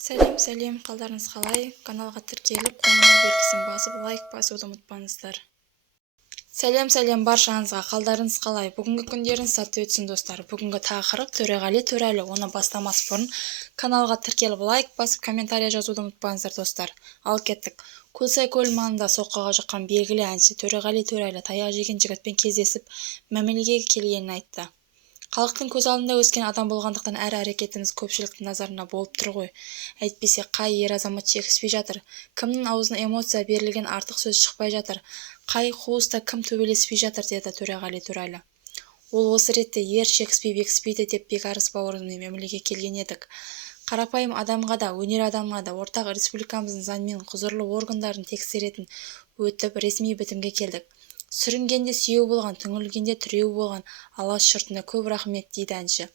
Сәлем, қалдарыңыз қалай? Каналға тіркеліп, қоңырау белгісін басып, лайк басуды ұмытпаңыздар. Сәлем баршаңызға, қалдарыңыз қалай? Бүгінгі күндеріңіз сәтті өтсін достар. Бүгінгі тақырып Төреғали Төреәлі. Оны бастамас бұрын каналға тіркеліп, лайк басып, комментария жазуды ұмытпаңыздар достар. Ал кеттік. Көлсай көлі маңында соққыға жыққан белгілі әнші Төреғали Төреәлі таяқ жеген жігітпен кездесіп, мәмілеге келгенін айтты. Халықтың көз алдында өскен адам болғандықтан әр әрекетіміз көпшіліктің назарында болып тұр ғой. Әйтпесе қай ер азамат шекіспей жатыр, кімнің аузына эмоция берілген артық сөз шықпай жатыр, қай қуыста кім төбелеспей жатыр, деді Төреғали Төреәлі. Ол осы ретте ер шекіспей бекіспейді деп бекарыс бауырыммен мәмілеге келген едік. Қарапайым адамға да, өнер адамға да ортақ республикамыздың заңмен құзырлы органдарын тексеретін өтіп ресми бітімге келдік. Сүрінгенде сүйеу болған, түңілгенде тіреу болған алаш жұртына көп рахмет, дейді әнші.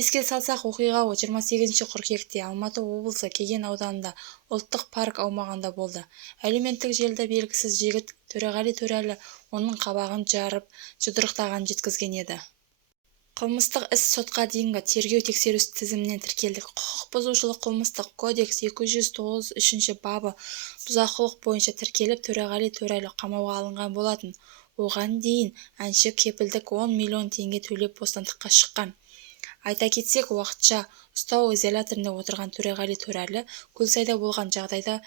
Еске салсақ, оқиға 28 қыркүйекте Алматы облысы Кеген ауданында ұлттық парк аумағында болды. Әлеуметтік желіде белгісіз жігіт Төреғали Төреәлі оның қабағын жарып, жұдырықтағанын жеткізген еді. Қылмыстық іс сотқа дейінгі тергеу-тексеру тізімінен тіркелді. Құқық бұзушылық қылмыстық кодекс 293 бабы бұзақылық бойынша тіркеліп, Төреғали Төреәлі қамауға алынған болатын. Оған дейін әнші кепілдік 10 миллион теңге төлеп бостандыққа шыққан. Айта кетсек, уақытша ұстау изоляторында отырған Төреғали Төреәлі Көлсайда болған жағдайда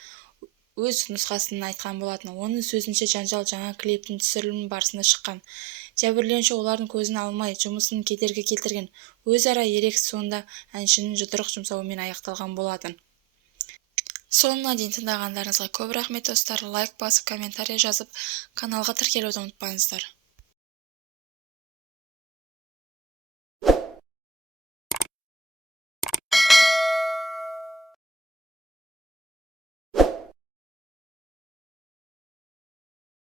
өз нұсқасын айтқан болатын. Оның сөзінше, жанжал жаңа клиптің түсірілімі барысында шыққан. Жәбірленуші олардың көзін алмай, жұмысын кедергі келтірген. Өзара ерегіс соңында әншінің жұдырық жұмсауымен аяқталған болатын. Соңына дейін тыңдағандарыңызға көп рахмет достар. Лайк басып, комментария жазып, каналға тіркелуді ұмытпаңыздар.